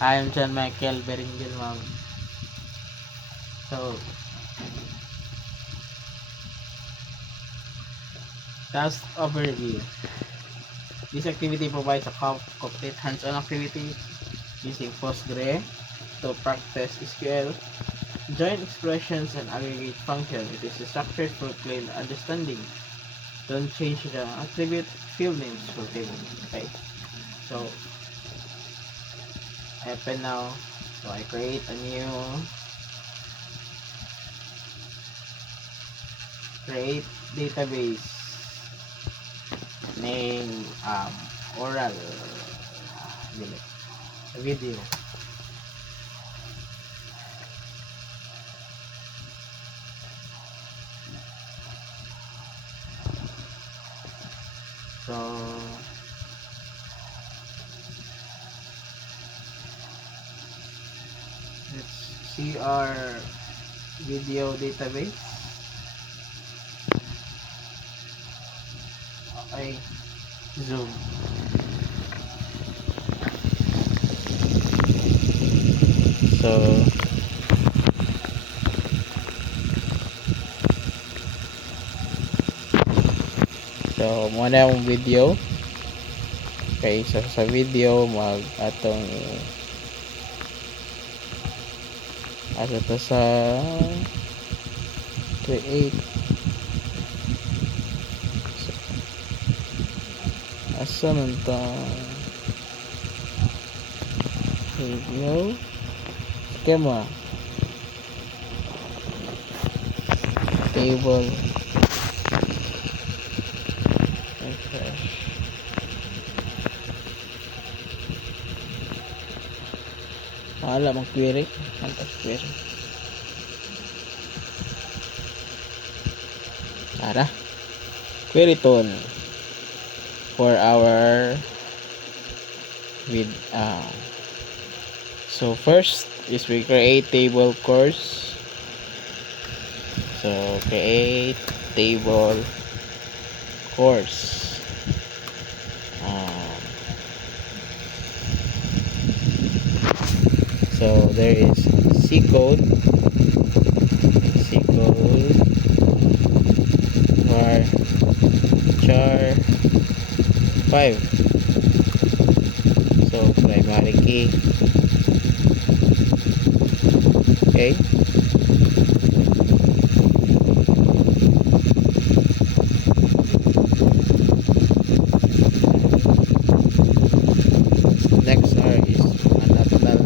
I am John Michael Beringil, ma'am. So, task overview. This activity provides a complete hands-on activity using Postgre to practice SQL, join expressions, and aggregate function. It is structured for clear understanding. Don't change the attribute field names for table. Okay. So, open now. So, I create a new create database name oral video. So let's see our video database. Okay, zoom. So muna yung video. Okay, so sa video atong ato to sa create. So, asa man ta video schema table refresh. Wala mang query, antas query. Ara query tool for our with so first is we create table course. So create table course. So there is C code var char 5. So primary key. Okay. Next R is another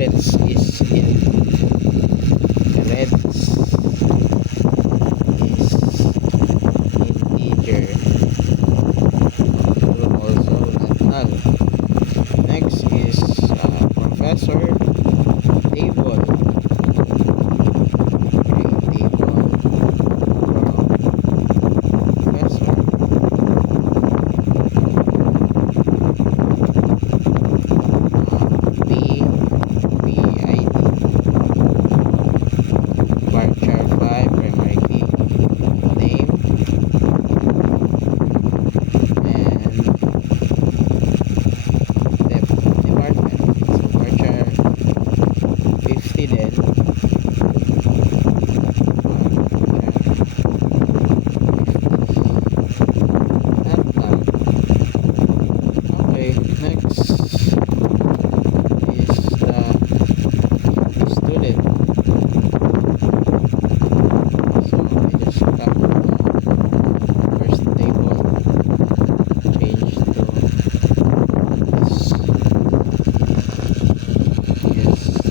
is in red is integer, also not null. Next is professor table. Create table professor.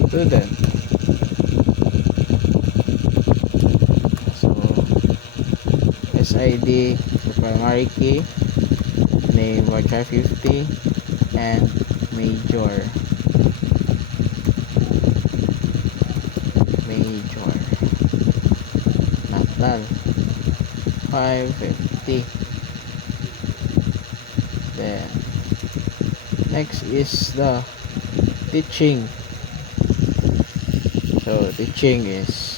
Student. So SID, so primary key, name varchar 50, and major. null. 550. Then next is the teaching. So teaching is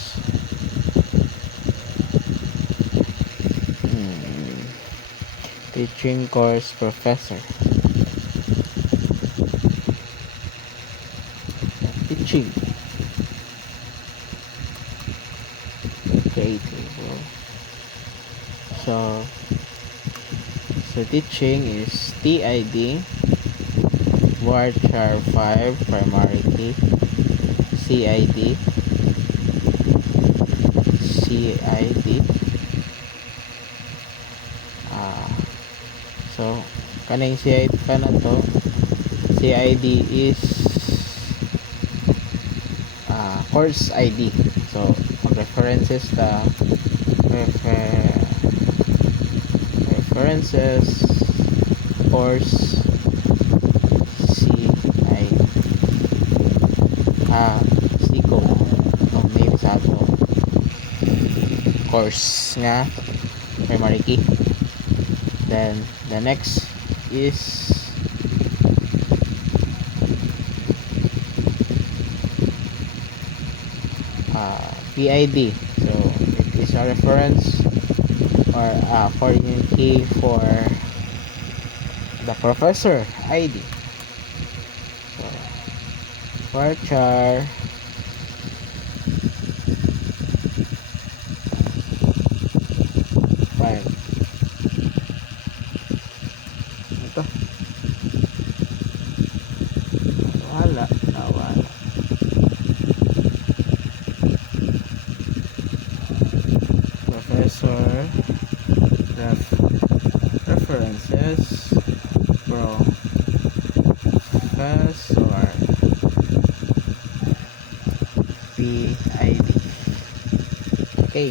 teaching course professor. Teaching. Okay, table. So teaching is TID varchar 5 primary key CID so kaning CID ka na to. CID is course ID. So references references course CID SICO ang name sa ato course nga primary key. Then the next is PID. So it is a reference or coordinate key for the professor ID. So varchar file. Ito. Wala. Professor references professor PID. Okay.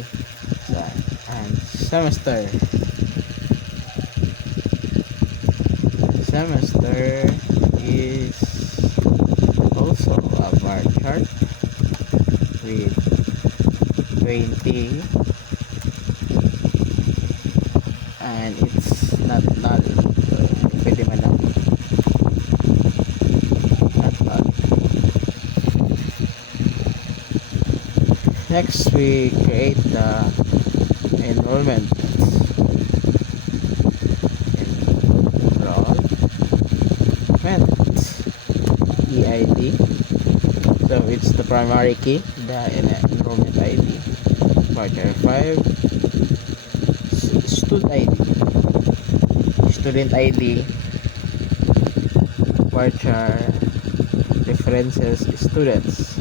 And semester is also a bar chart with 20 and it's not null, so pwede man lang not null. Next we create the enrollment EID. So it's the primary key, the enrollment ID. Varchar 5 student ID varchar references students.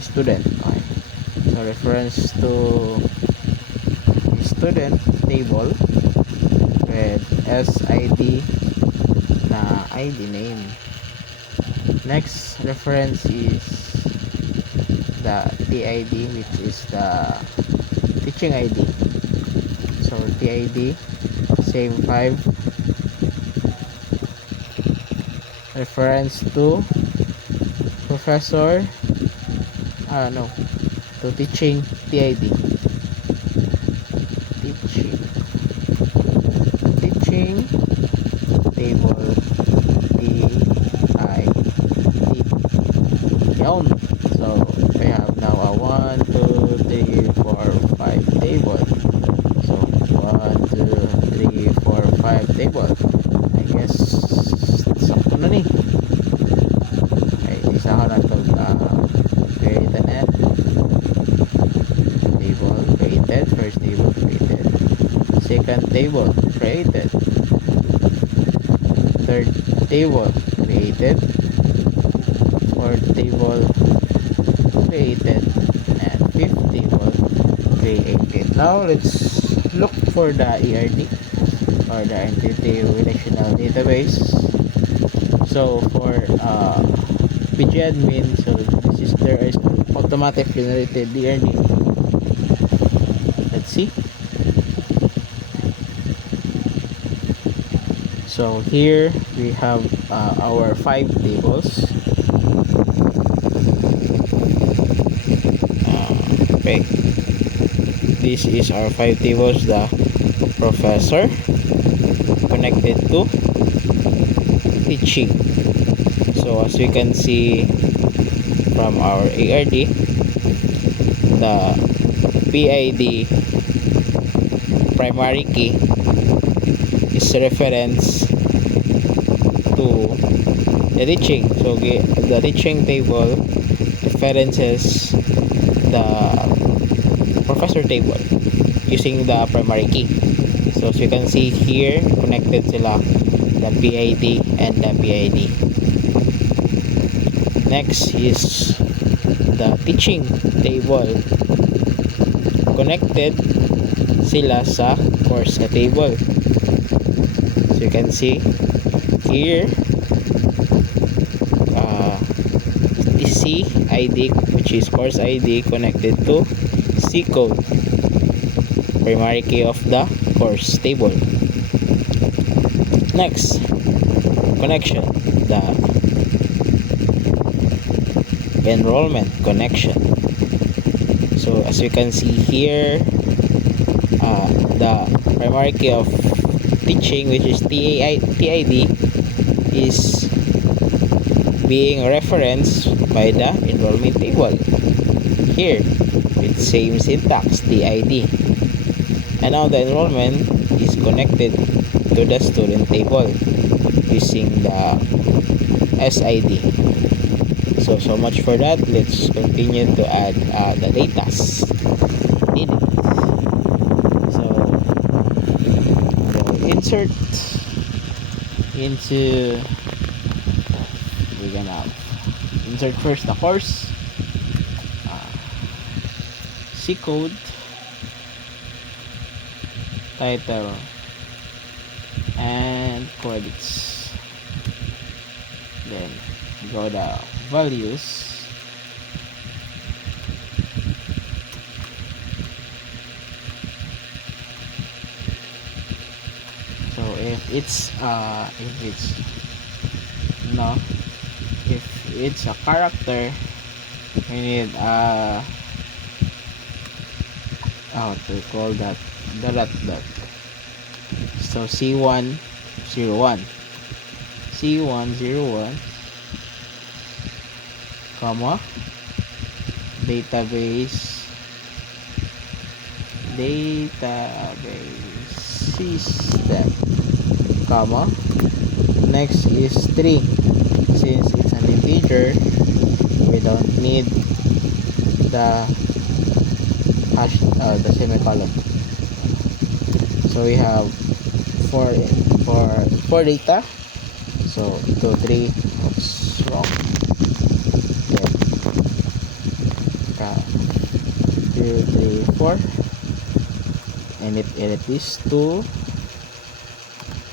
Student. Okay. So reference to student table with SID na ID name. Next reference is the TID, which is the teaching ID. So TID same 5 reference to professor to teaching TID teaching table TID. Yun. So we have now a 1 2 3 4 5 table. So 1 2 3 4 5 table. I guess sakto na ni. Okay, isa ko na to create an add table created. First table created, second table created, third table created, fourth table created, and fifth table created. Now let's look for the ERD or the entity relational database. So for pgadmin, so there is automatic generated ERD. Let's see. So here we have our 5 tables. Okay, this is our 5 tables. The professor connected to teaching. So as we can see from our ARD, the PID primary key is reference to the teaching. So the teaching table references the professor table using the primary key. So as you can see here, connected sila, the PID and the PID. Next is the teaching table, connected sila sa course table. So you can see here, CID, which is course ID, connected to C code, primary key of the course table. Next, connection, the enrollment connection. So as you can see here, the primary key of teaching, which is TID, is being referenced by the enrollment table here with same syntax, TID. And now the enrollment is connected to the student table using the SID. So much for that. Let's continue to add the datas needed. So insert into, we're gonna insert first the course, C code, title, and credits. Then go the values. So if it's a character, we need how to call that, dot. So C101 comma database system, comma, next is string. Since it's an integer, we don't need the hash, the semicolon. So we have for data. So 2 3, what's wrong? Okay. 2 3 4, and it is 2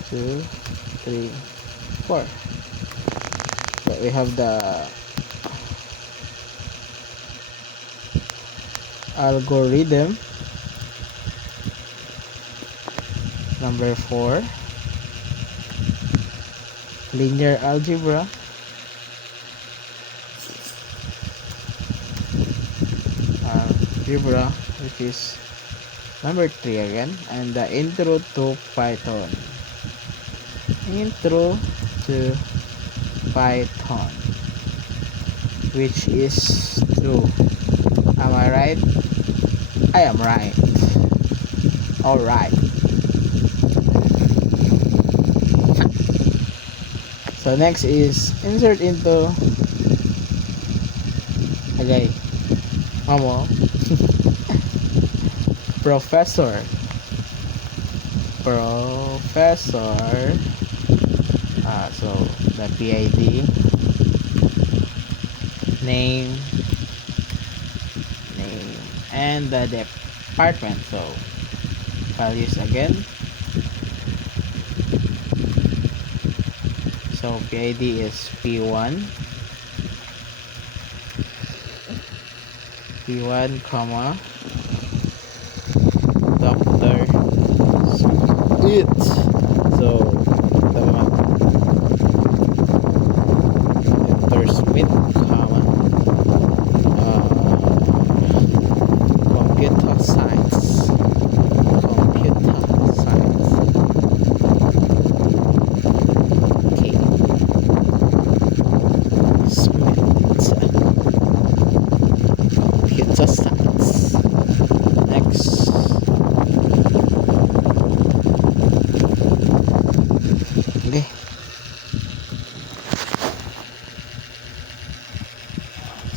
3 4. So we have the algorithm number 4, linear algebra, which is number 3 again, and the intro to Python, which is true. Am I right? I am right. Alright. So next is insert into professor. So the PID, name, and the department. So values again. So PID is P1, comma, Dr. Smith. So Dr. Smith, comma,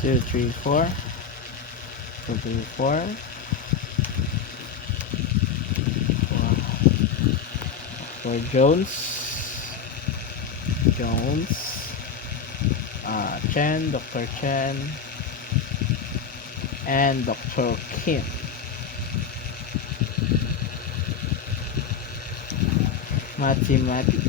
2, 3, 4. 2, 3, 4. For Jones. Chen, Dr. Chen, and Dr. Kim. Mathematics.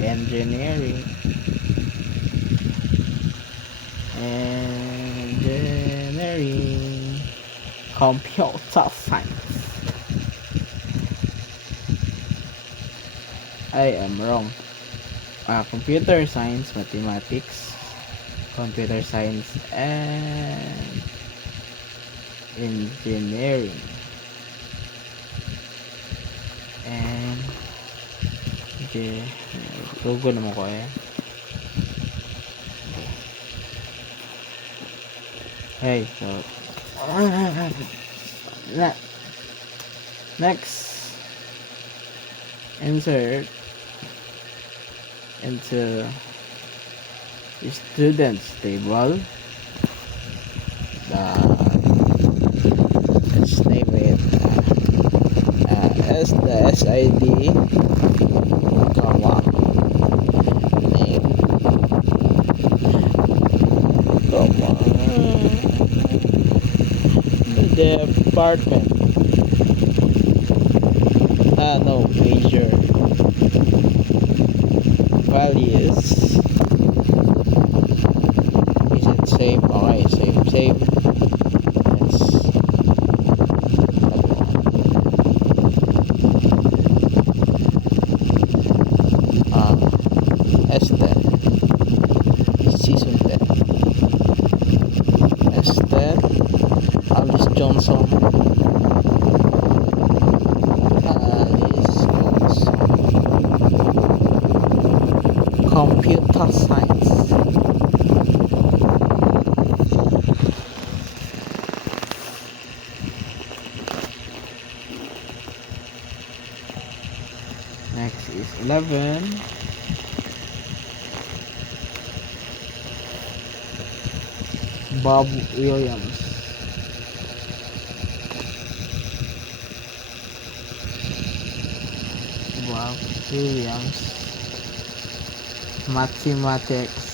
Engineering, computer science. I am wrong. Computer science, mathematics, computer science, and engineering. And Google naman ko eh. Hey, so next, insert into students table. Let's name it as the SID, comma, name, comma, department, no, major, values, is it same? Okay, same. S10 season 10 S10 Alice Johnson computer science. Next is 11. Bob Williams. Mathematics.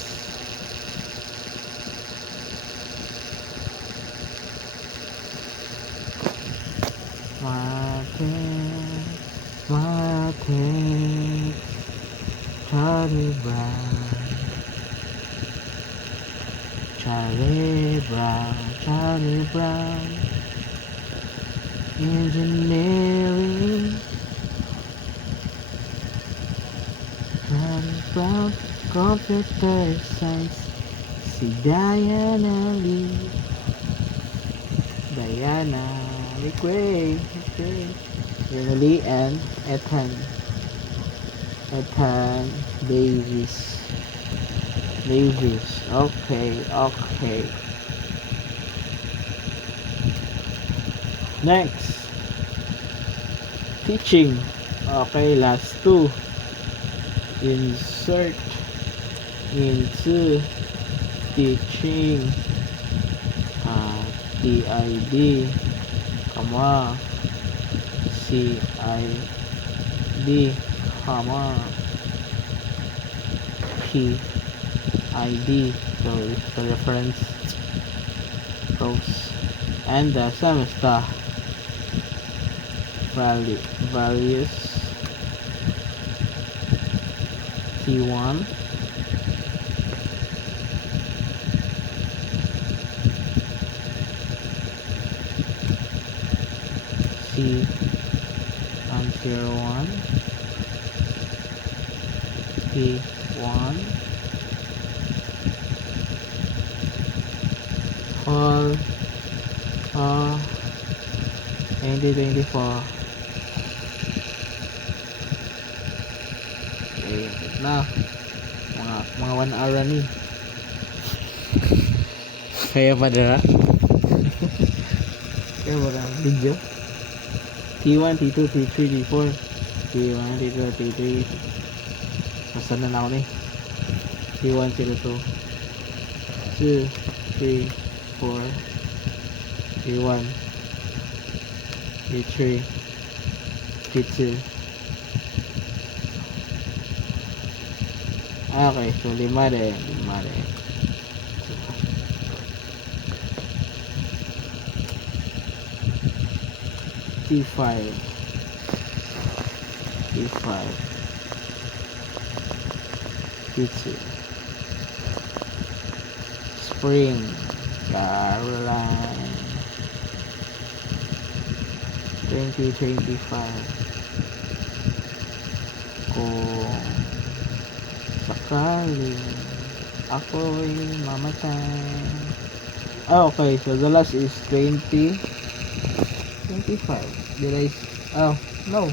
Charlie Brown. Engineering. Charlie Brown. Computer science. Si Diana Lee. Okay. Diana Lee and Ethan Davis. Okay. Next, teaching. Okay, last two. Insert into teaching. TID, comma, CID, comma, PID, so the reference rows, and the semester values T1, C01, P1, fall 2024. Okay, na mga 1 hour ni kaya padara kaya ba video T1, T2, T3, T4 T1, T2, T3. Basta na ako ni. T1, T2, 2, 3, 4, T1, T3, T2. Okay, so 5 din. T5, T5, T2. Spring, Caroline, 2025. Kung sakaling ako'y mamatay. Okay, so the last is 25. Did I? Oh, no.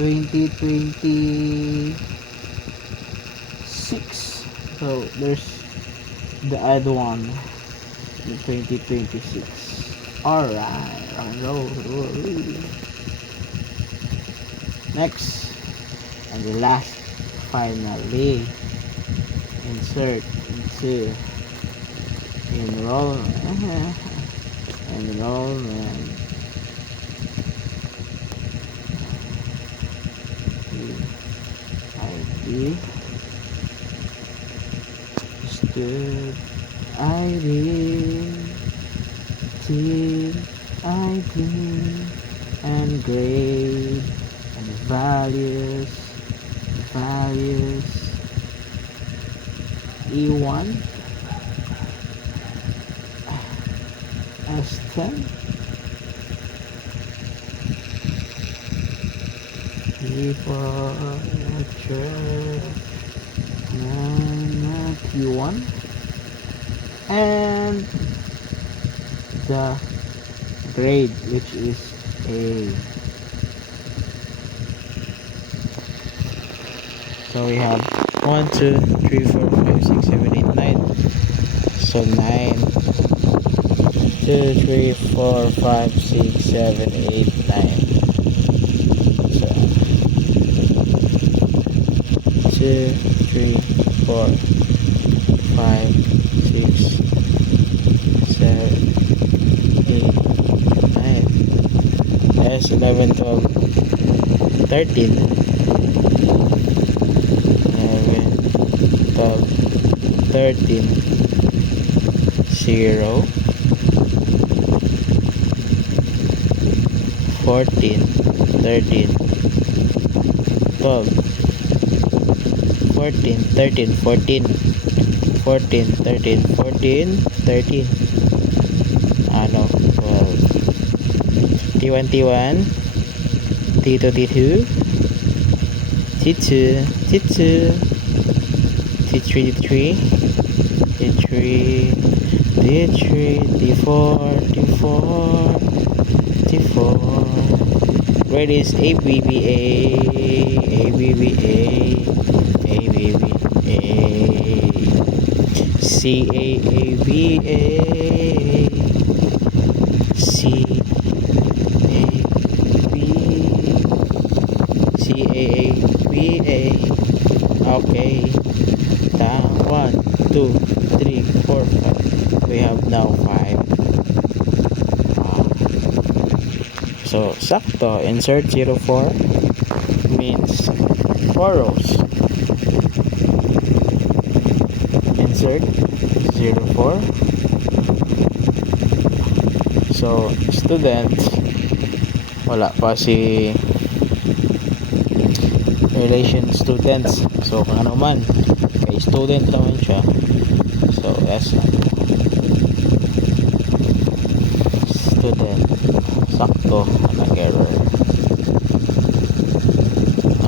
2026. So there's the odd one. The 2026. Alright, rock and roll. Next, and the last, finally, insert into enrollment. ID, stood ID, team ID, and grade, and values, E1, S10, P1, and the grade, which is A. So we have 1, 2, 3, 4, 5, 6, 7, 8, 9. So 9, 2, 3, 4, 5, 6, 7, 8, 9. So 2, 3, 4, 5, 6, 7, 8, 9. That's 11, 12, 13. 11, 12, 13. 0, 14, 13, 12, 14, 13, 14, 14, 13, 14, 13. Ano? 12. T1, T1, T2, T2, T2, T2, T3, T3, T3, T3, T4, T4, T4. Grade is ABBA, ABBA, ABBA, CAABA, CAABA. Okay. Down 1, 2, 3, 4, 5. We have now 5. So, sakto. Insert 04 means 4 rows. Insert 04. So, students, wala pa si relation students. So, kung ano man, kay student naman siya. So, S lang. Student. Sakto. Nag-error.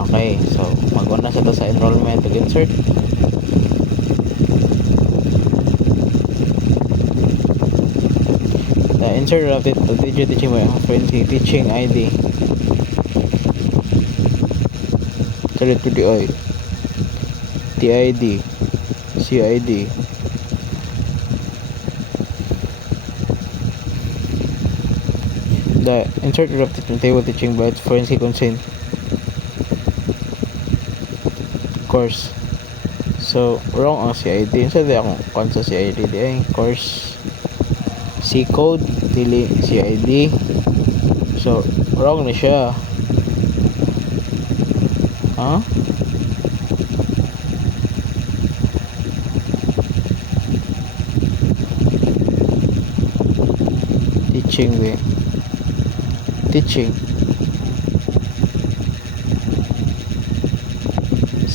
Okay. So, mag-una sa to sa enrollment. Insert. The insert of the digit teaching by friendly teaching ID. Select to the TID, CID. The insert of the table teaching by forensic consent. course. So wrong ang CID. So di akong kon sa CID di ay course C code dili CID. So wrong na siya. Huh? Teaching we. Teaching.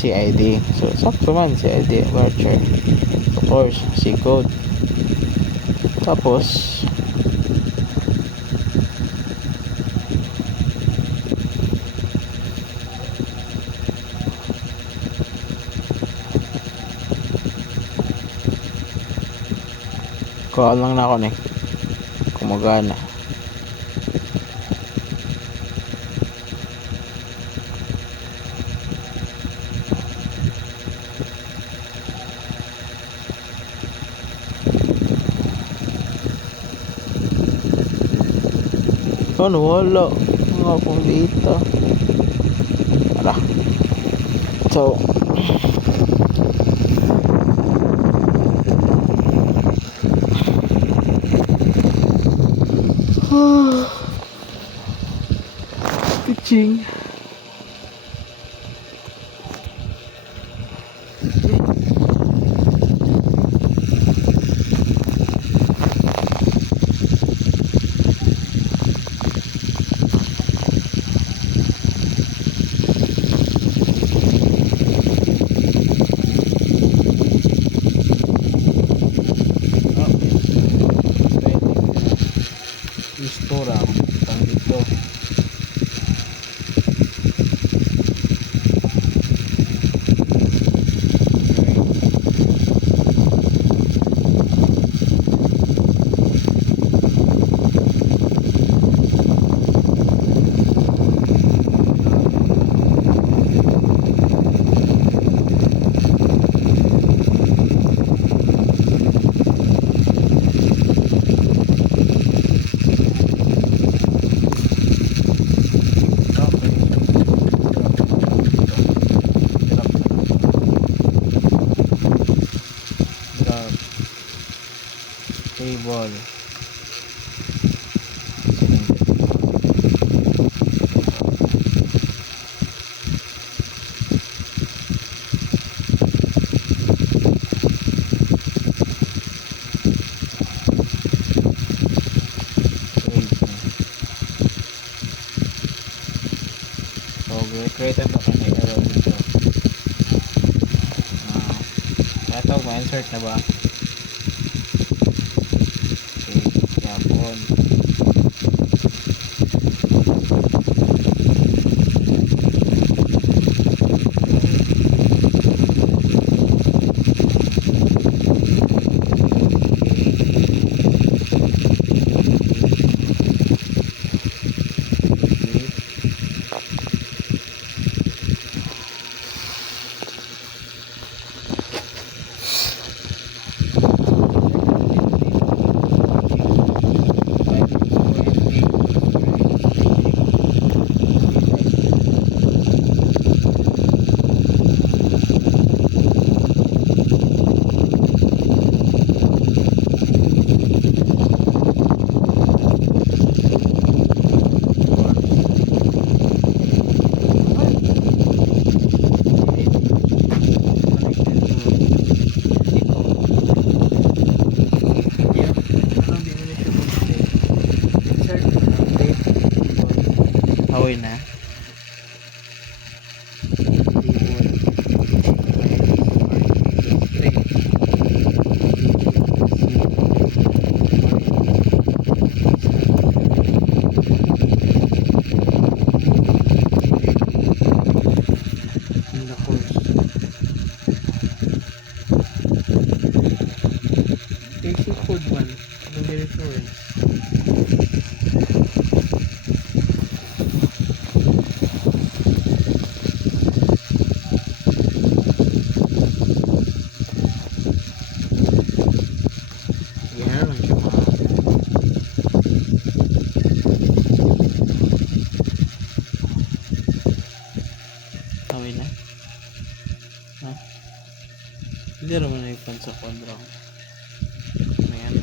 CID. So sakto man CID voucher. Of course, C code. Tapos kuha lang na ako ni kumagana. Ano wala nga akong data. Tara. So teaching. Istora tang dito. Table. So, create ito kanina error dito. Ito, ma-insert na ba? Yapon. Haway na. Basic code 1. Number reference. Pwede naman na ikon sa kwadro. Ayan.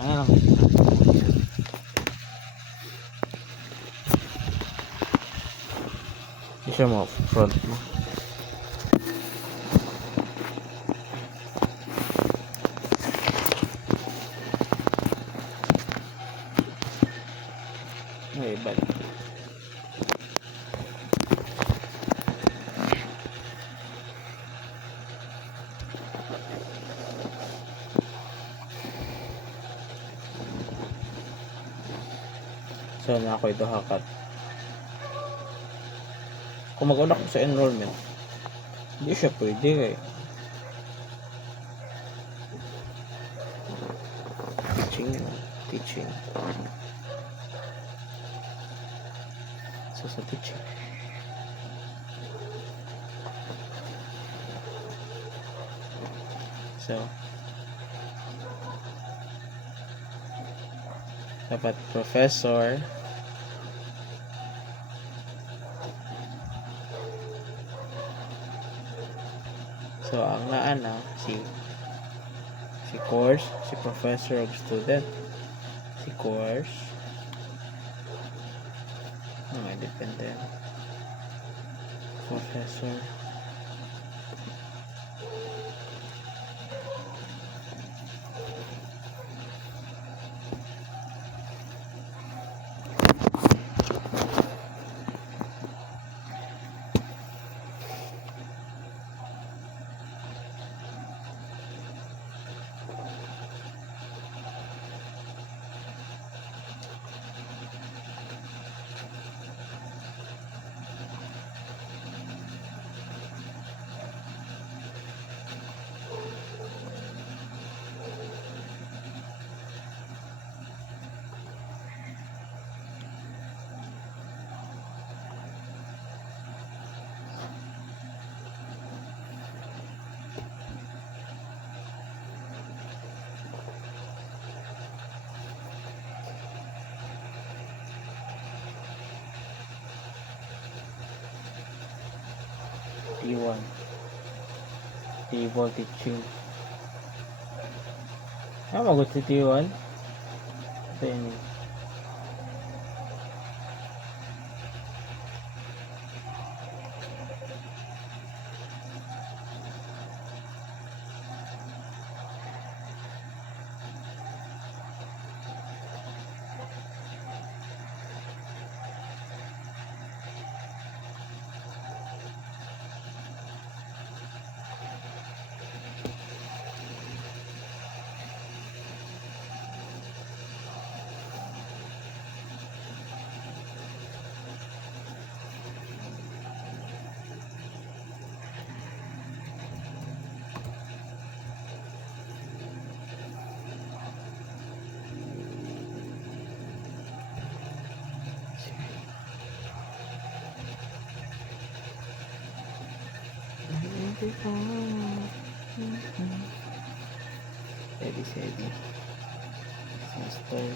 Ano lang ito? Isa mo front mo. Okay, balik. So, na ako ito hakat. Kung mag-una ko sa enrollment, hindi siya pwede eh. Teaching. So, sa teaching. So, dapat professor. So, ang naana, si course, si professor of student, si course, depende, professor, T1, table teaching. Magot si T1. Then, steady. Sister.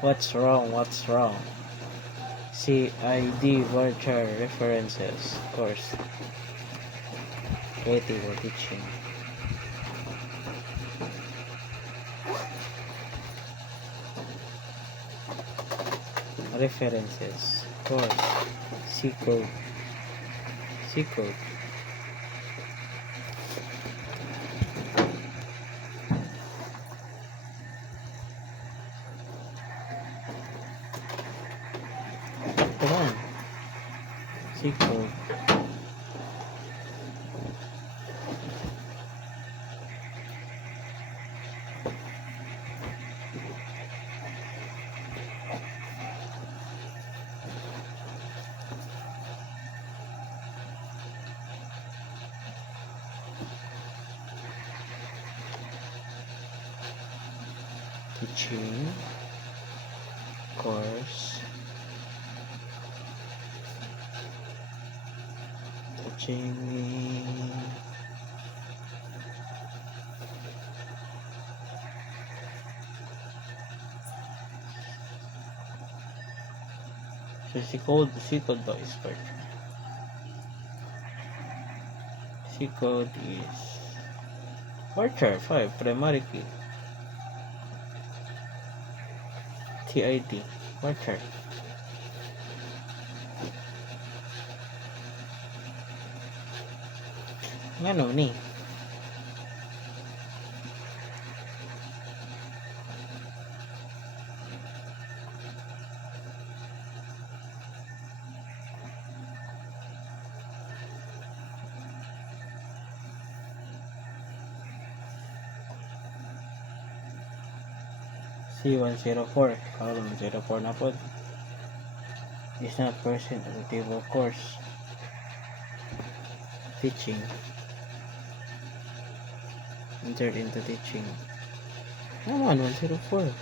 What's wrong? What's wrong? CID virtual references course creative or teaching. References course C code. Come on. C code. Teaching course teaching so C code daw is virtual. C code is virtual 5 primary key TID virtual. Ngano ni? C104 karon 04 na pod is not present at the table course teaching entered into teaching. Naman 104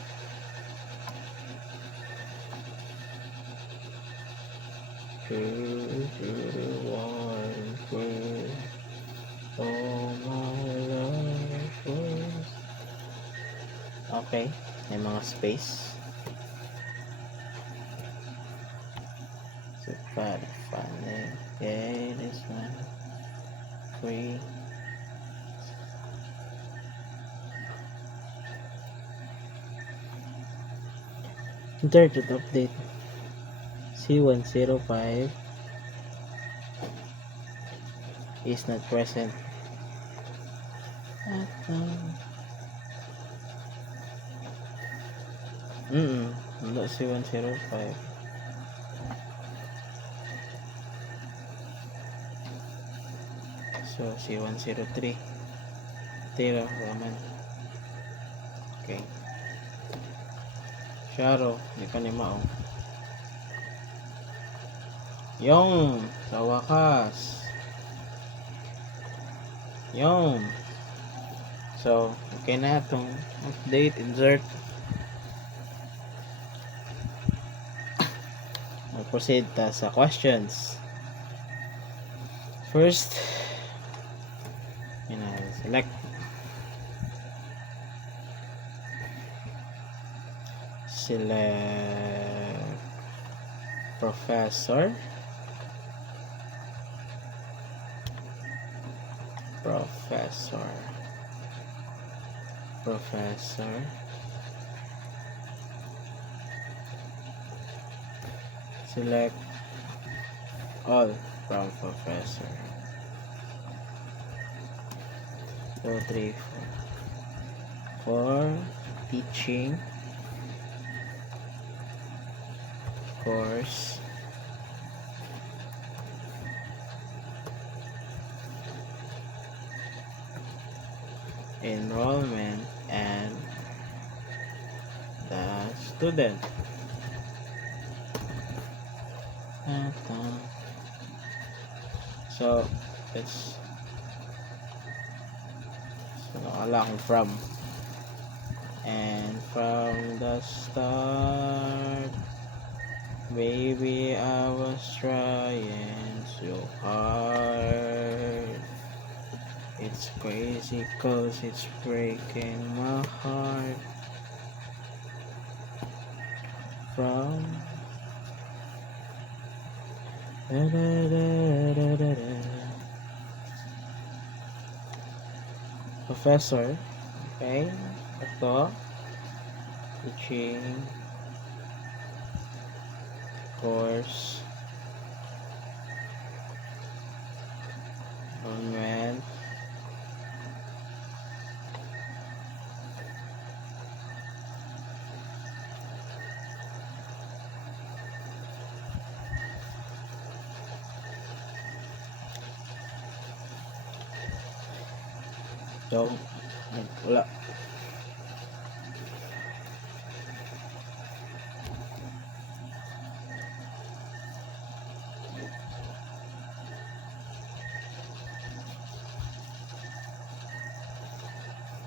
okay, may mga space. Super funny. Okay, this one. 3. Internet update. C105 is not present. Wala C105. So C103 tira raman. Okay, Sharo di pa ni mao yung sa wakas yung so okay na itong update insert. Proceed ta sa questions. First, select professor select all from professor. 2, 3, 4 teaching course enrollment and the student. So it's from and from the start, baby, I was trying so hard It's crazy cause it's breaking my heart from da, da, da, da, da, da. Professor, okay, ito, teaching course enrollment so wala.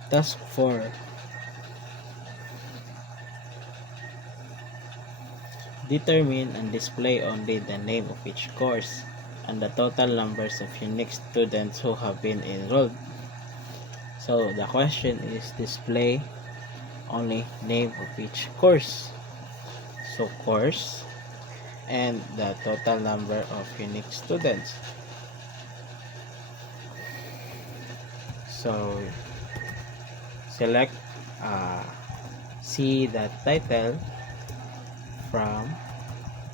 Task 4. Determine and display only the name of each course and the total numbers of unique students who have been enrolled. So the question is display only name of each course. So course and the total number of unique students. So select see the title from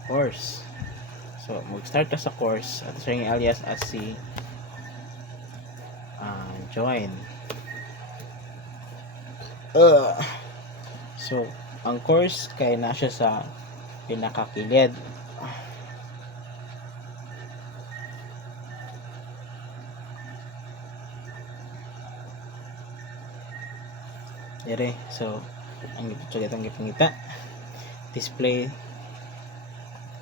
course. So mag-start ka sa course at sa alias as si join. So ang course kay na siya sa pinakakilid. Dire, so ang itong gipangita display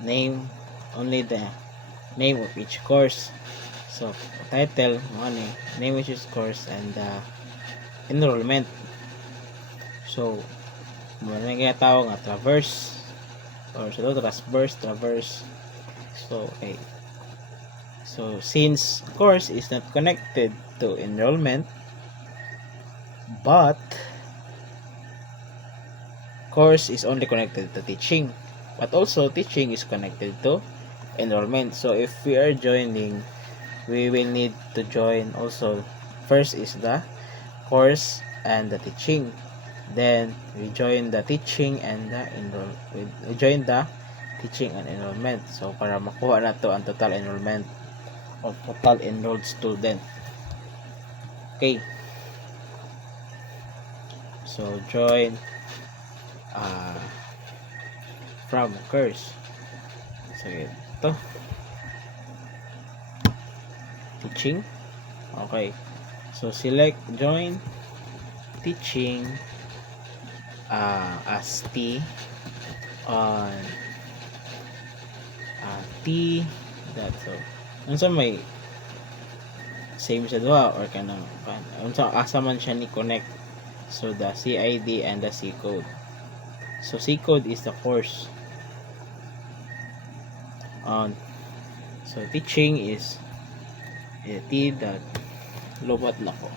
name only the name of each course. So title mo ani name of each course and the enrollment. So mo na nga tawag nga traverse or so traverse. So okay. So since course is not connected to enrollment, but course is only connected to teaching, but also teaching is connected to enrollment. So if we are joining, we will need to join also. First is the course and the teaching, then we join the teaching and the we join the teaching and enrollment. So para makuha na to ang total enrollment of total enrolled student. Okay, so join from course. So ito teaching. Okay, so select join teaching as T on T that. So unsa may same sa duha or kanang unsa asa man siya ni connect. So the CID and the C code. So C code is the course on. So teaching is T dot lobat na ko.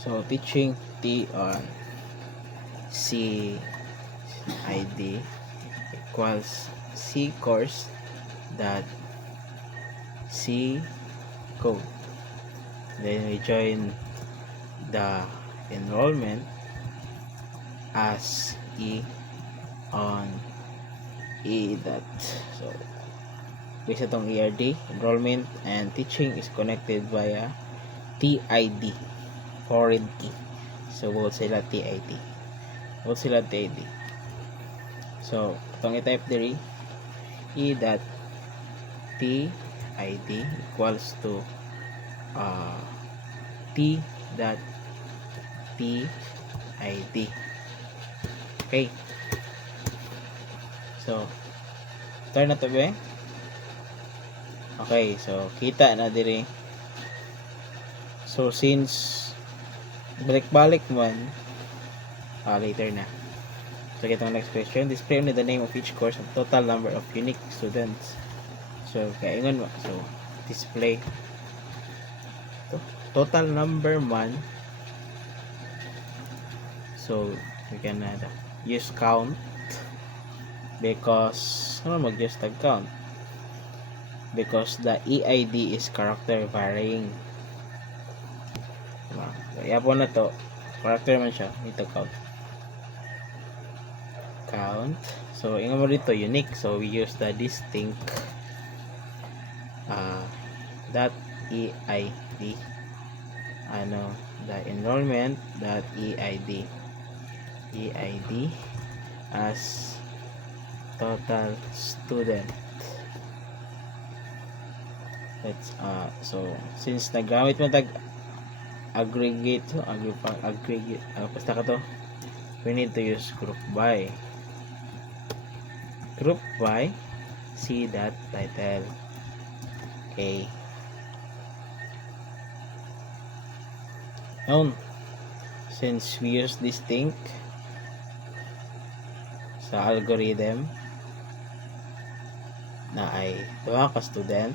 So teaching T on C ID equals C course dot C code. Then we join the enrollment as E on E dot. So based itong ERD enrollment and teaching is connected via TID foreign key. So both sila TID. Both sila TID. So, itong i-type diri e dot TID equals to T dot TID. Okay. So, turn na to be. Okay, so kita na diri. So since balik-balik man, later na. So itong next question, display only the name of each course and total number of unique students. So kaingon mo, so display total number man. So we can use count because mag-use tag count because the EID is character varying. Kaya po na to, character man siya, ito count. So ingon mo dito unique, so we use the distinct dot EID, the enrollment dot EID as total student. Let's so since nagamit mo tag aggregate, basta ka to, we need to use group by C dot title. Okay. Now, since we use distinct sa algorithm na ay duha ka student,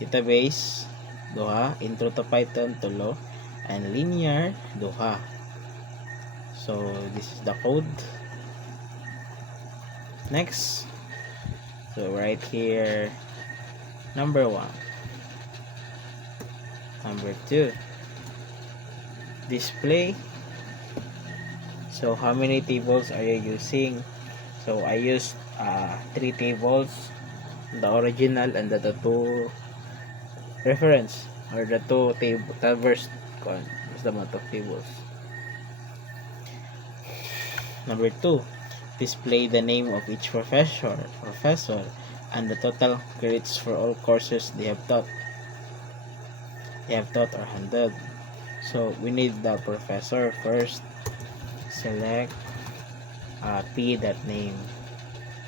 database duha, intro to Python tulo, and linear duha. So this is the code. Next, so right here, number 1, number 2, display. So how many tables are you using? So I used 3 tables, the original and the 2 reference, or the 2 tables is the amount of tables. Number 2, display the name of each professor and the total credits for all courses they have taught or handled. So we need the professor first. Select P that name.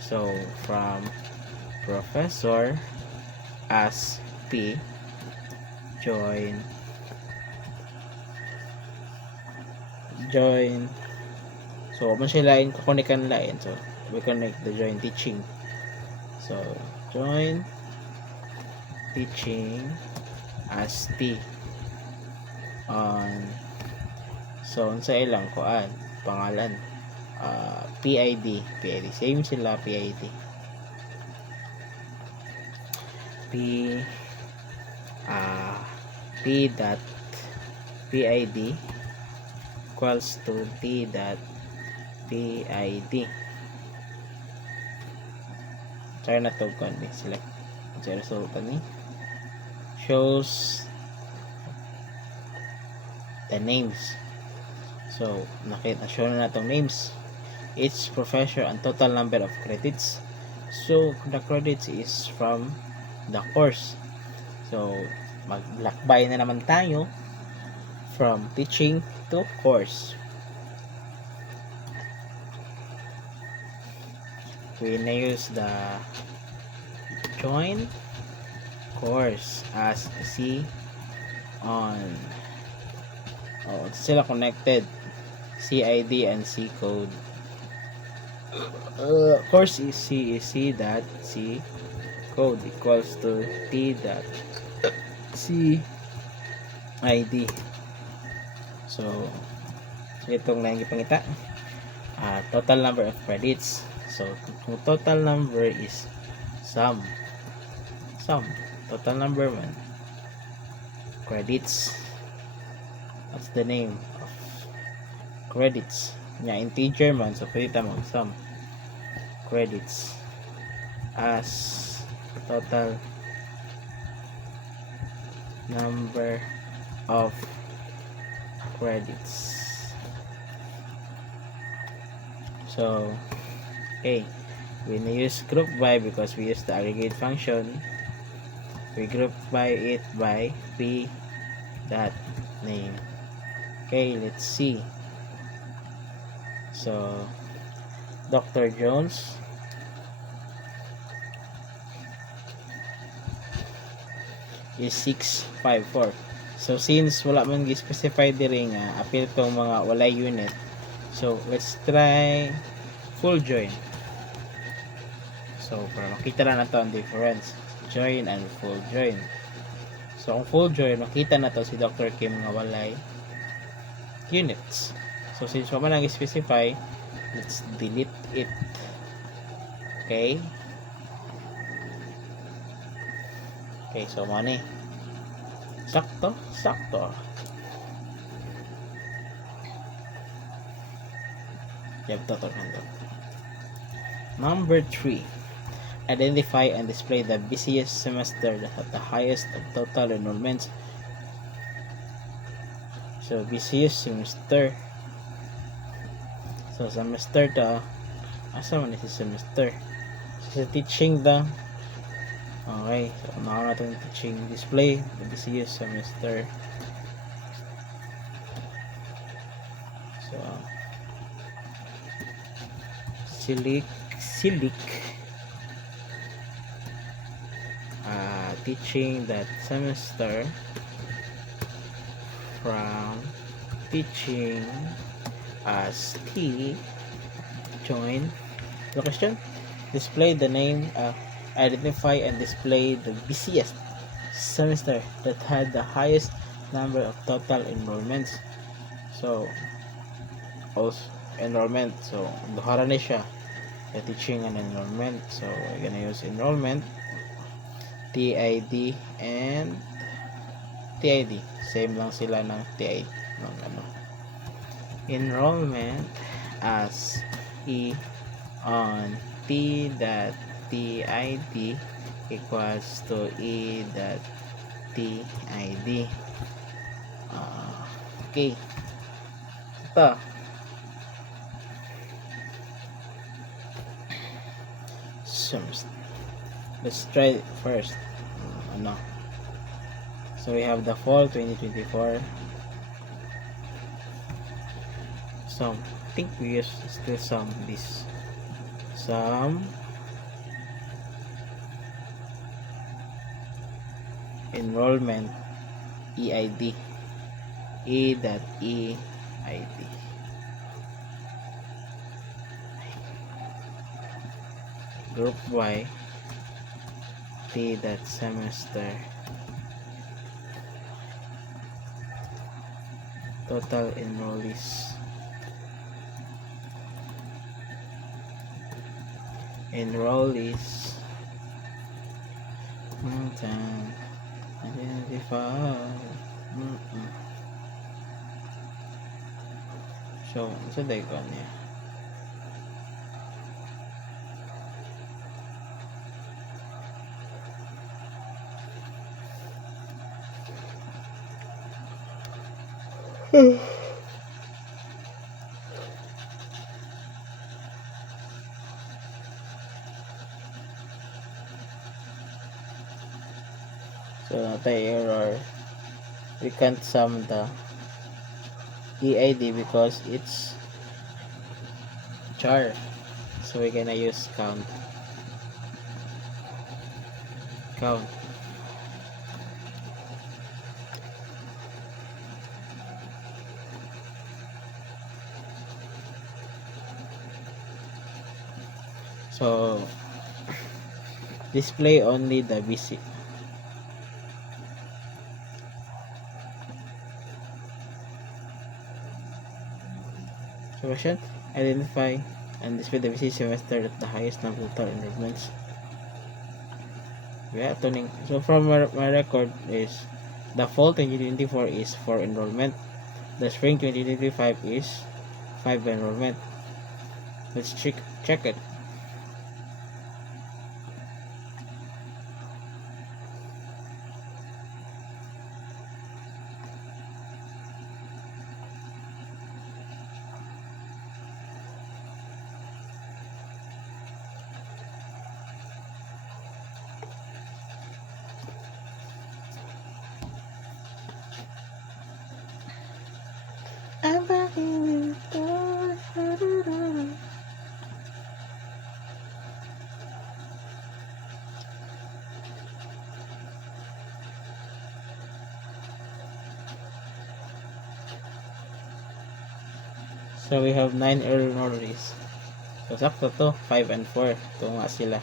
So from professor as P, join so man siya lain, kakonikan lain, so we connect the join teaching. So join teaching as T on, so sa ilang kuan pangalan, PID same sila, PID P dot PID equals to T dot PID. Try na to ni select sa result ni shows the names. So show na natong names, each professor and total number of credits. So the credits is from the course. So mag-lakbay na naman tayo from teaching to course. We na use the join course as C on, sila connected, CID and C code. Course is C dot C code equals to T dot C ID. So itong lang ipangita, total number of credits. So total number is sum total number man, credits, that's the name of credits nya, integer man, so pwede mo sum credits as total number of credits. So, okay, we use group by because we use the aggregate function. We group by it by p dot name. Okay, let's see. So, Dr. Jones is 654. So, since wala man gi-specify diri nga apil tong mga walay unit, so let's try full join. So, para makita na nato ang difference, join and full join. So, ang full join, makita na to si Dr. Kim nga walay units. So, since wala man nag-specify, let's delete it. Okay? Okay, so money. Sakto. You have total handle. Number 3. Identify and display the busiest semester that had the highest of total enrollments. So, busiest semester. So, semester ta. Asa man si semester? So, teaching da. Okay, so unahan natin teaching display the busiest semester. So, select teaching that semester from teaching as T join the question. Display the name, identify and display the busiest semester that had the highest number of total enrollments. So, also enrollment. So, duhara na siya. The teaching and enrollment. So, we're gonna use enrollment, TID, and TID. Same lang sila ng TID. Ng ano. Enrollment as E on T.TID equals to E.TID. Okay. Ito. Let's try it first. So we have the fall 2024. So I think we use still sum this. Sum enrollment EID E.EID group Y T that semester total enrollees identify so dagon niya so natay error. We can't sum the EID because it's char, so we're gonna use count. So display only the BC. So question, identify and display the BC semester at the highest number of total enrollments. Yeah, tuning. So from my record is the fall 2024 is 4 enrollment. The spring 2025 is 5 enrollment. Let's check it. So we have 9 enrollees. So sakto to, 5 and 4. Ito nga sila.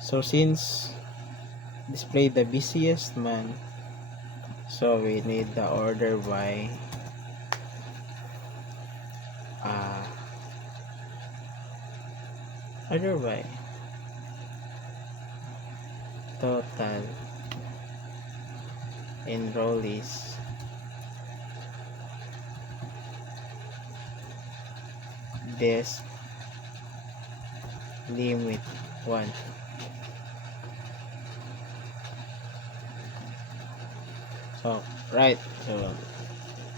So since display the busiest man, so we need the order by total enrollees desk limit 1. So right, so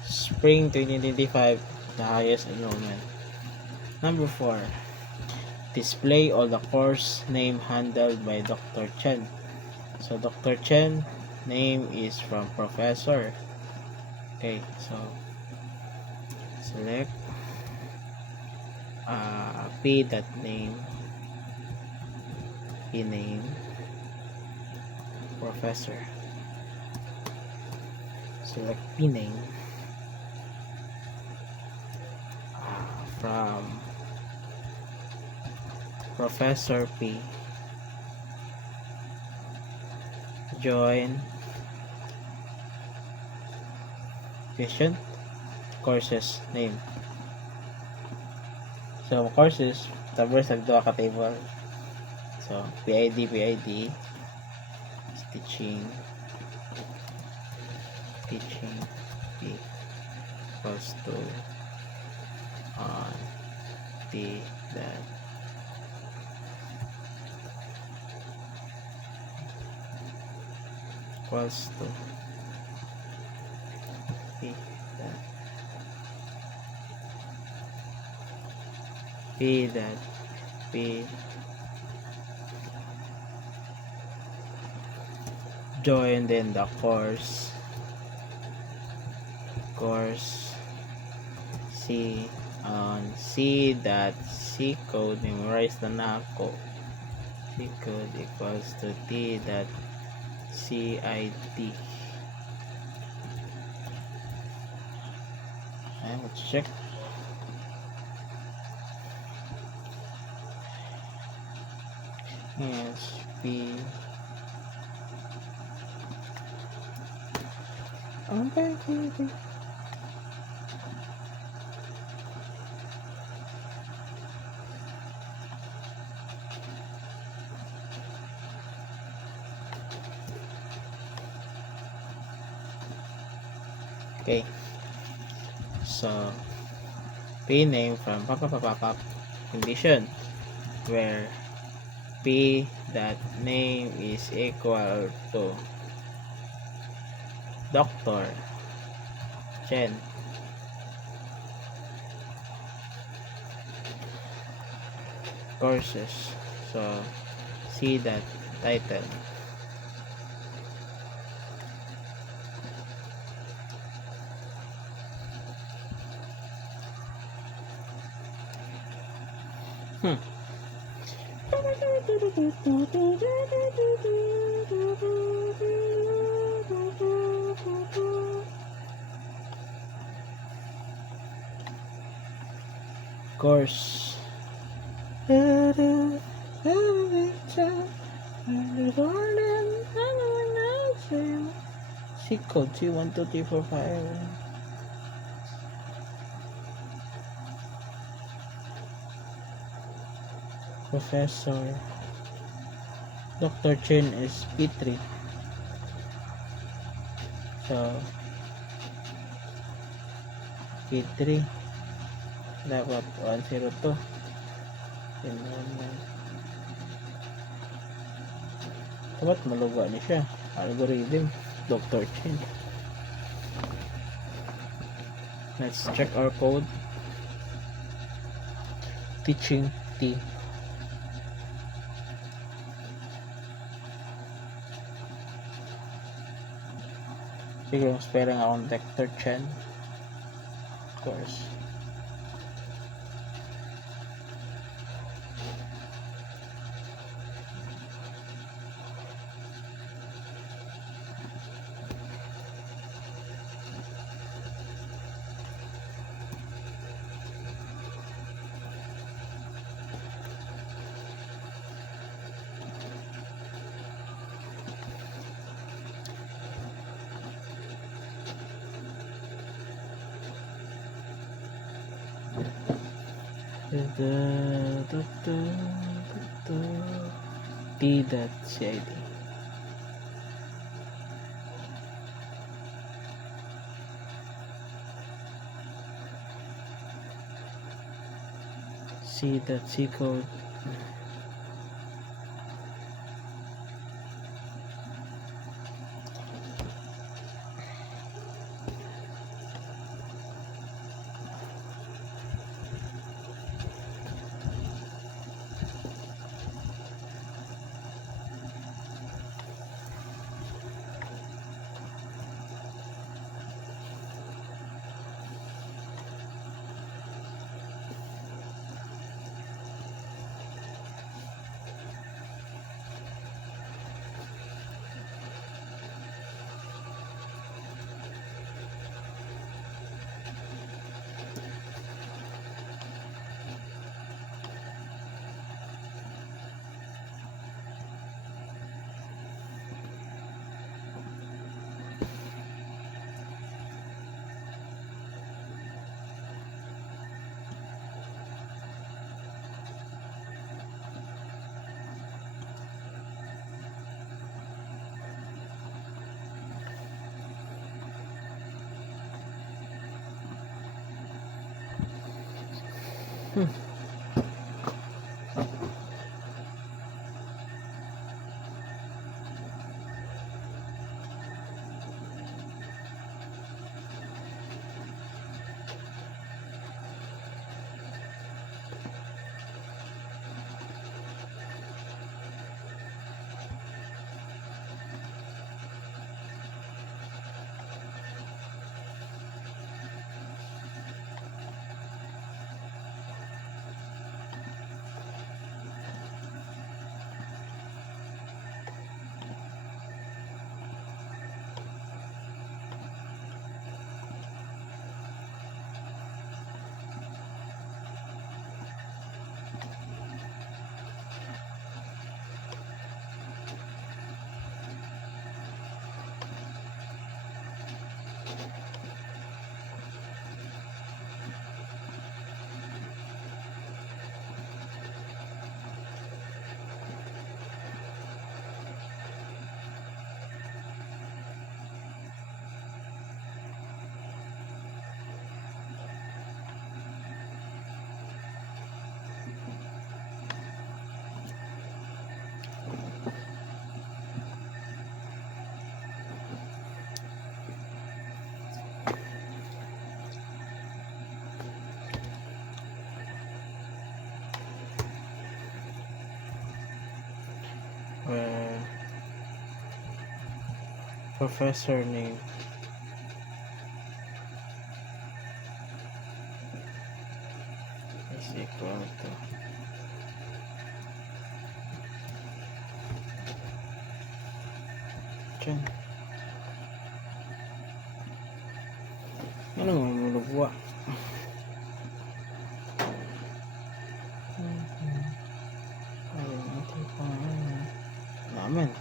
spring 2025, the highest enrollment. Number 4, display all the course name handled by Dr. Chen. So Dr. Chen name is from professor. Okay, so select p that name, p name professor. Select p name from Professor P. Join patient courses name. So courses tapos nagduwa ka table. So PID teaching P equals to on T that equals to P that P join then the course C on C that C code memorize na ako. C code equals to T that CID. Let's check. Yes, P. Okay. Okay, so P name from pop condition where P that name is equal to Dr. Chen. Courses, so see that title. Course C code C12345. Professor Dr. Chen is P3. So P3 dapat 102. Dapat maluga ni siya. Algorithm Dr. Chen. Let's check our code. Teaching T. Siguro spelling akong Dr. Chen. Of course. T.cid. C code. Professor name is equal to Chen. Ano nga mulugwa? Naman.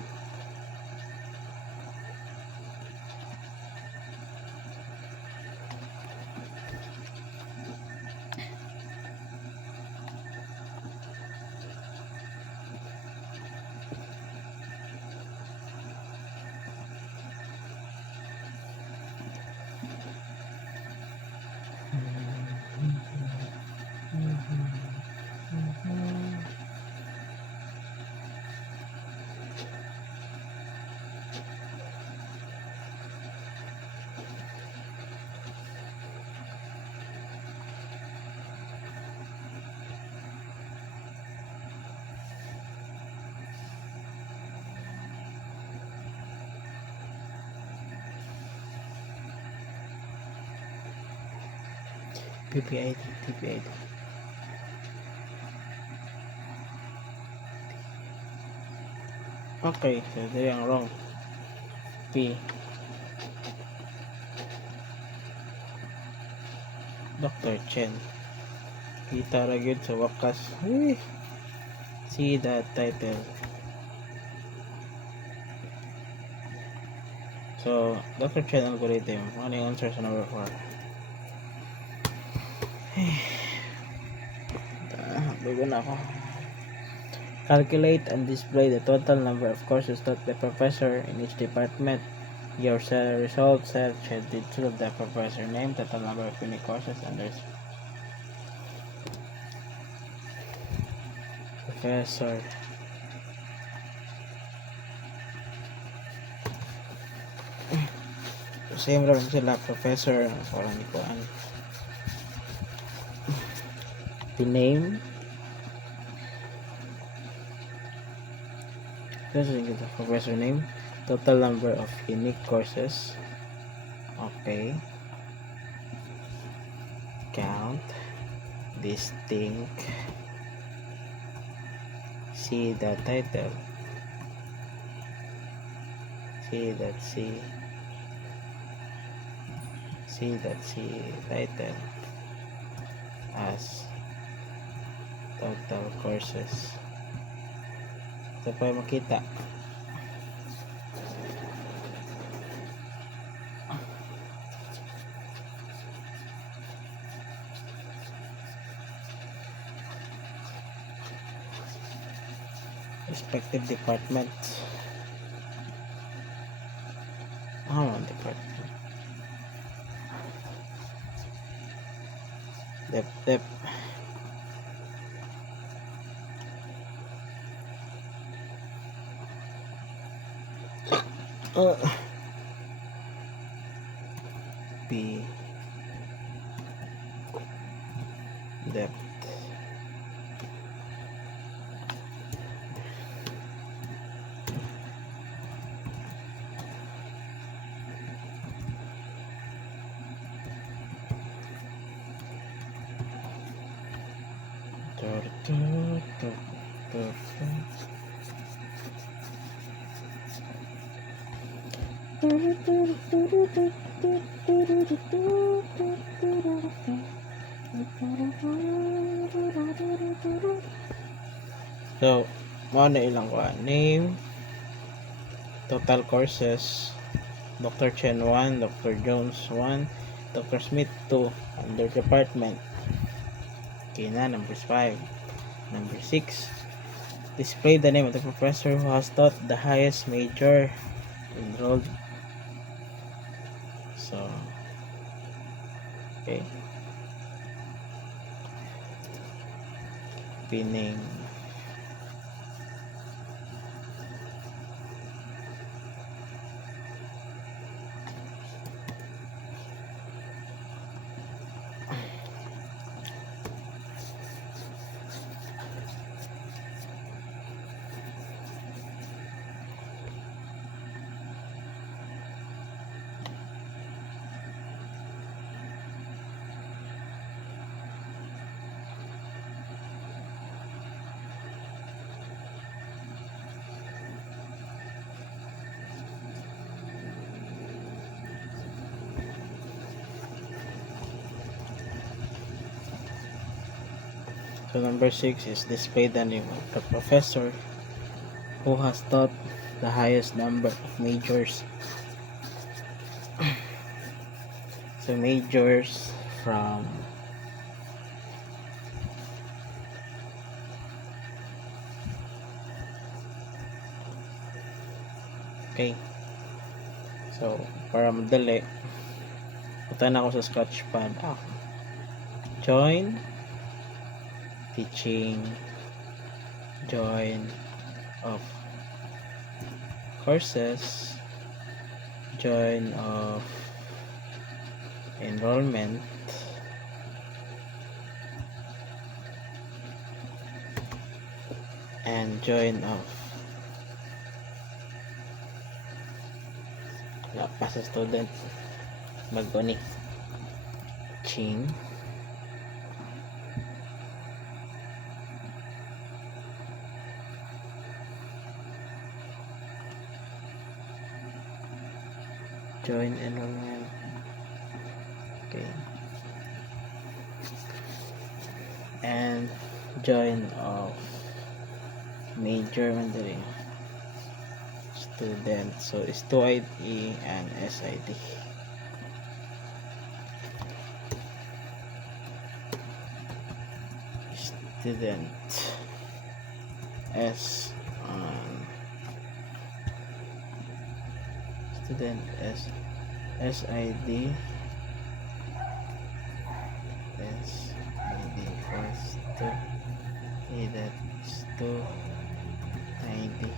TPID. Okay, so dili ang wrong. P. Dr. Chen. Kita ra gyud sa wakas. See that title. So, Dr. Chen algorithm. Ano yung answer sa number 4? Bago na ako. Calculate and display the total number of courses taught by professor in each department. Your results set should include the professor name, total number of unique courses, and there's professor. Same lang sila, professor. Parang hindi ko ano. The name. This is the professor name. Total number of unique courses. Okay. Count. Distinct. See the title. See title as total courses. Ito pa makita. Respective departments. Department. Dep. B. Depth. So, mo na ilang ko. Name, total courses, Dr. Chen 1, Dr. Jones 1, Dr. Smith 2, under department. Okay na, number 5. Number 6, display the name of the professor who has taught the highest major enrolled. So, okay. Pinning. So number 6 is display the name of the professor who has taught the highest number of majors. So majors from okay. So para madali, punta na ako sa sketchpad. Join teaching, join of courses, join of enrollment, and join of pa sa student bago ni Ching join enrollment. Okay, and join of major Mandarin student. So it's 2ID and SID. student S on student S SID equals to that's to 90.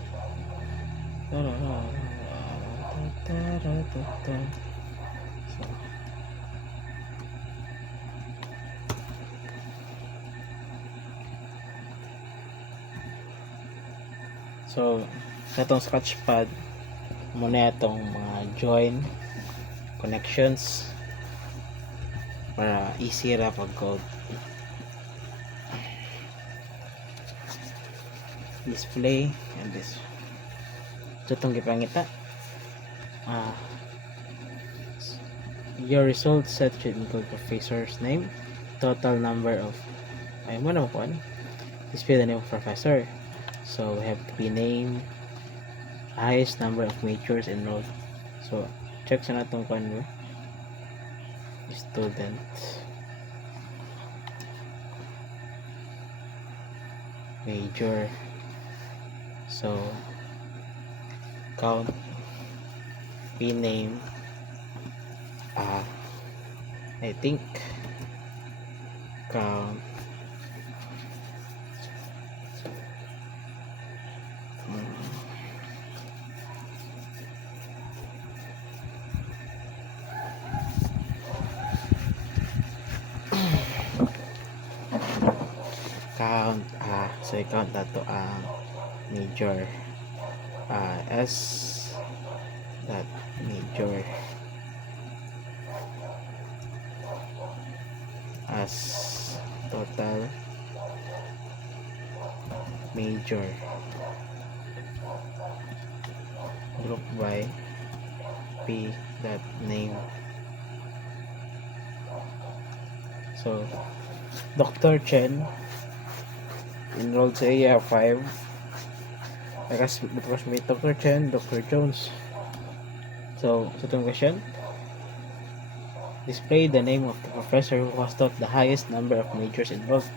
So sa itong sketchpad muna itong mga join connections para easy ra pag code. Display and this. So itong gipangita. Your result set should include professor's name, total number of display the name of professor. So we have to be name, highest number of majors enrolled. So check sa natong student major. So count p name I think count so i-count na to ang major S that major as total major group by P that name. So Dr. Chen enrolled sa area 5 because may Dr. Chen, Dr. Jones. So sa itong question, display the name of the professor who has taught the highest number of majors involved.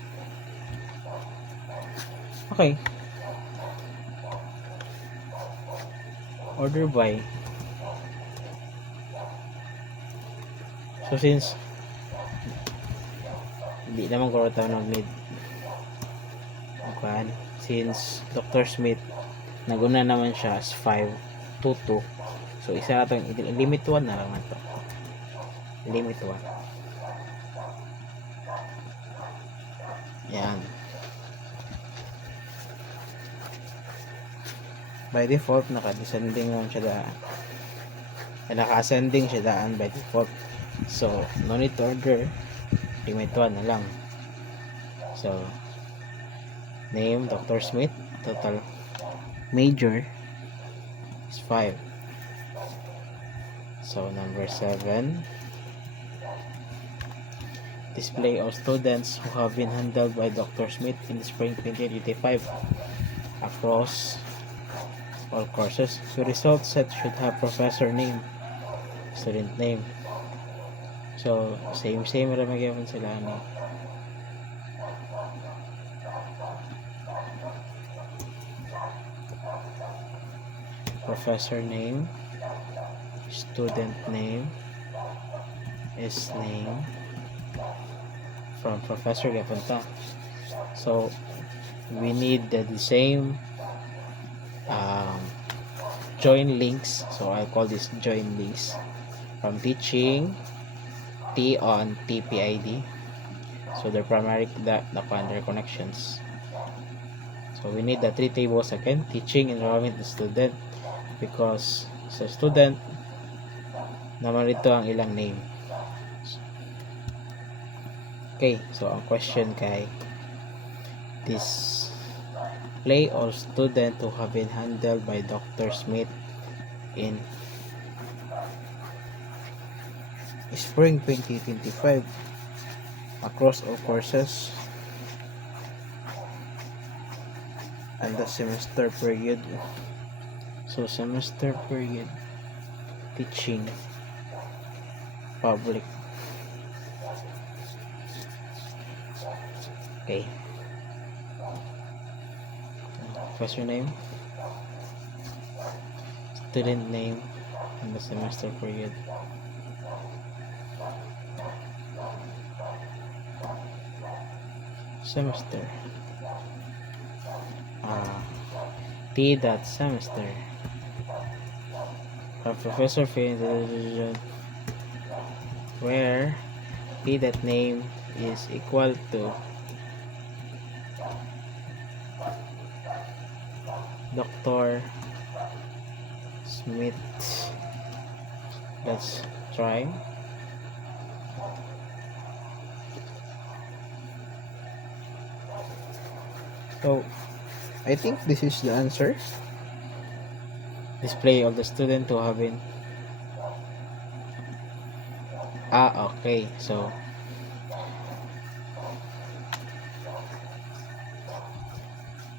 Okay. Order by. So since hindi naman ko tayo ng mid, since Dr. Smith naguna naman siya as 5 to 2, so isa na itong limit 1 na lang na ito, limit 1. Yan. By default naka-descending naman siya daan, naka-ascending siya daan by default, so no need to order, limit 1 na lang. So name Dr. Smith, total major is 5. So number 7, display of students who have been handled by Dr. Smith in spring 2025 across all courses. So result set should have professor name, student name. So same ra magyapon sila ni. Professor name, student name is name from professor gapunta. So we need the same join links, so I'll call this join links from teaching T on TPID, so the primary the their connections. So we need the 3 tables again, teaching, enrollment, and student, because sa student naman rito ang ilang name. Okay, so ang question kay display all student who have been handled by Dr. Smith in spring 2025 across all courses and the semester period. So semester period, teaching, public. Okay. professor name, student name, and the semester period. Semester. T dot semester. A professor fee where P dot name is equal to Dr. Smith. Let's try. So I think this is the answer. Display of the student who have been. Okay. So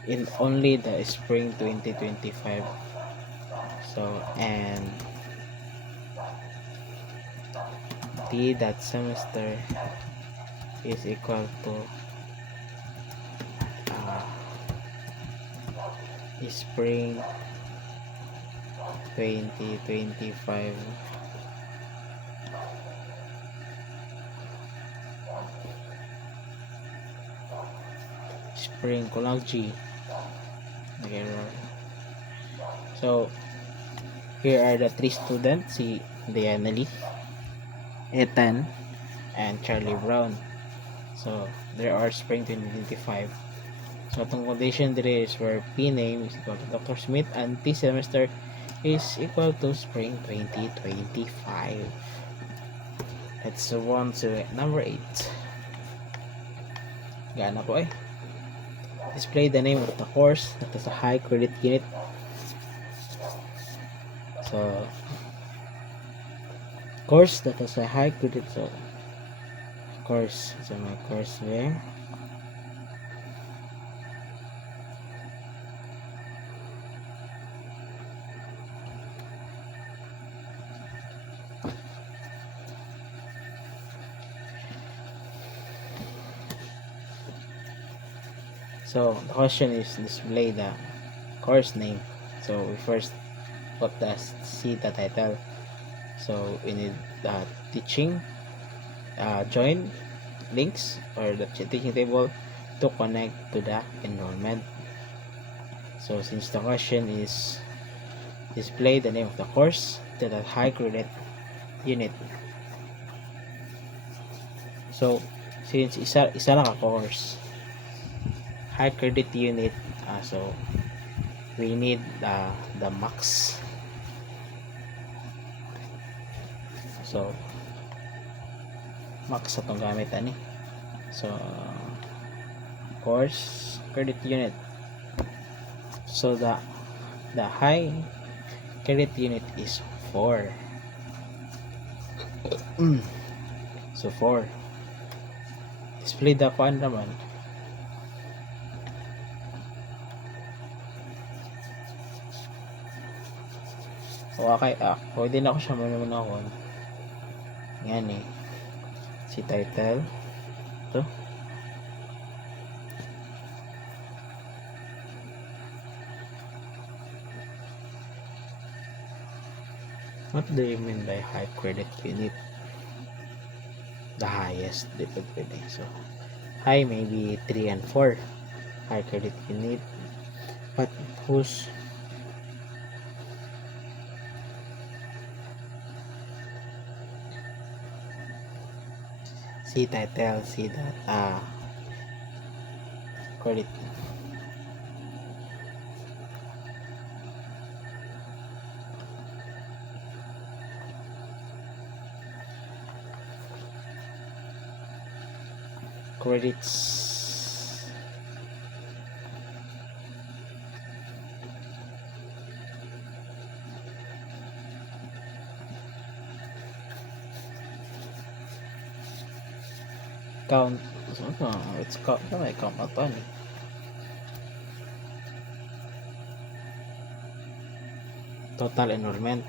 in only the spring 2025. So and T that semester is equal to spring 2025 spring kulang G. Okay. So here are the three students, si Diana Lee, Ethan, and Charlie Brown. So there are spring 2025. So itong condition dire is where P name is equal to Dr. Smith and T semester is equal to spring 2025. Let's move on to number 8. Gana po eh. Display the name of the course that is a high credit unit. So course that is a high credit, so course, so my course there. So the question is display the course name. So we first put see the title. So we need teaching join links or the teaching table to connect to the enrollment. So since the question is display the name of the course to the high credit unit, so since isa lang ka course, high credit unit, so we need the max. So max atong gamit ani. So course credit unit, so the high credit unit is 4. So 4. Display the kuan naman. Okay, pwede na ako siya muna ako. Yan eh. Si title. Ito. What do you mean by high credit unit? The highest, depende. So, high maybe 3 and 4. High credit unit. But whose see title, see that credit. Credits. Count. It's count. Count na to. Total enrollment.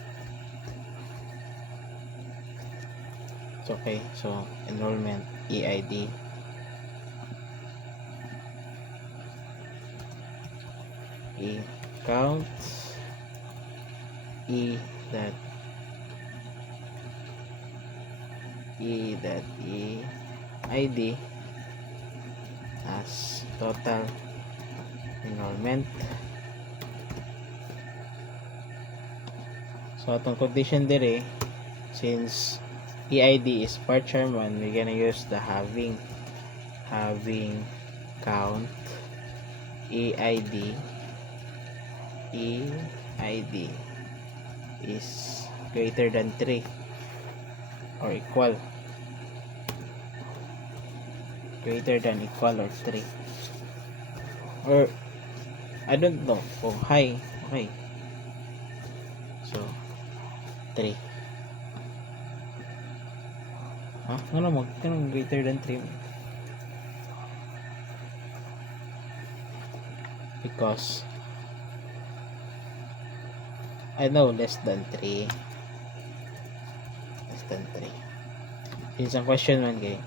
It's okay. So enrollment EID. E counts E dot ID as total enrollment. So atong condition dire, since EID is part charm 1, we're gonna use the having count EID is greater than 3 or equal or 3, or I don't know kung high. Okay, so 3. Ano greater than 3? Because I know less than 3. Since ang question man kay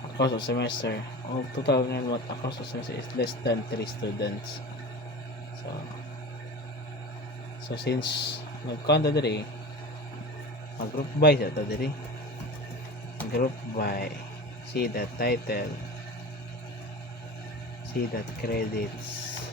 across the semester, all total enrollment across the semester is less than 3 students. So since nag-count na diri, mag-group by sa ta diri. Group by, see the title, see that credits,